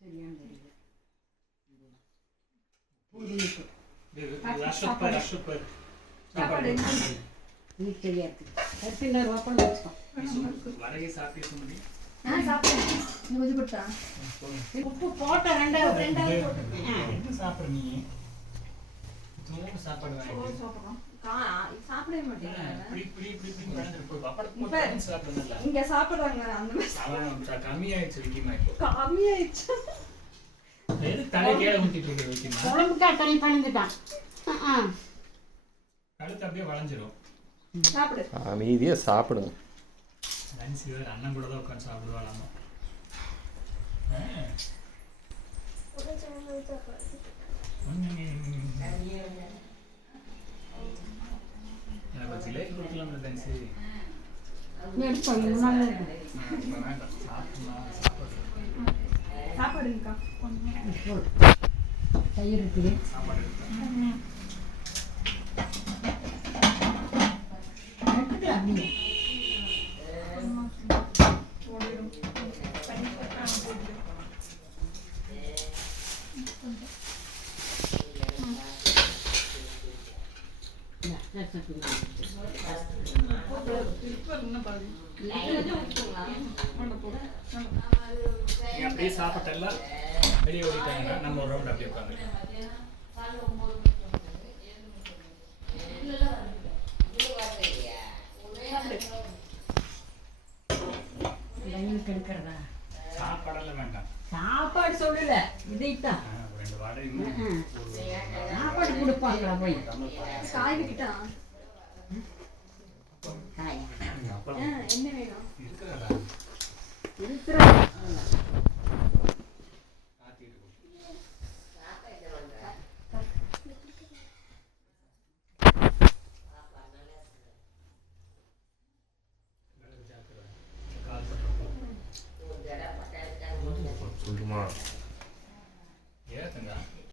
சரியான தெரியுது சாப்பாடு இன்னைக்கு தெரியாது கருப்பினர் ஓப்பன் வச்சுக்கோ வரையை சாப்பிட்டு சொல்லி சாப்பிடுறேன் கொஞ்சம் கொடுத்தா உப்பு போட்ட ரெண்டாவது என்ன சாப்பிட்ற நீ தூங்க சாப்பாடு வாங்கி சாப்பிடுறோம் சாப்பிடவே மாட்டேங்க இங்க சாப்பிடுறாங்க அந்த மாதிரி கம்மியாயிடுச்சு விக்கிமா இப்போ கம்மியாயிடுச்சு எது தலை கீழே ஊத்திட்டு இருக்கு விக்கிமா குழம்புக்கா தனி பண்ணிக்கிட்டான் கழுத்து அப்படியே வளைஞ்சிரும் சாப்பிடு அமைதியா சாப்பிடுங்க லன்ச் அண்ணன் கூட தான் உட்காந்து சாப்பிடுவாளாமா எனக்கு ஜிலேபி கொடுக்கலாம் லன்ச்சு வேண்டாம் சாப்பாடுங்கக்கா தயிர் இருக்குது சாப்பாடு எடுத்துக்கலாம் அப்படியே நீ அப்படியே சாப்பிட்டெல்லாம் வெளியே ஓடிட்டாங்கன்னா நம்ம ஒரு ரவுண்ட் அப்படியே உட்காந்து எடுக்கிறதா சாப்பாடெல்லாம் வேண்டாம் சாப்பாடு சொல்லல இதைத்தான் ரெண்டு வாடகை சாப்பாடு கொடுப்பாங்களா போய் காய் விட்டா காய் என்ன வேணும் இருக்கிறதா இருக்கிற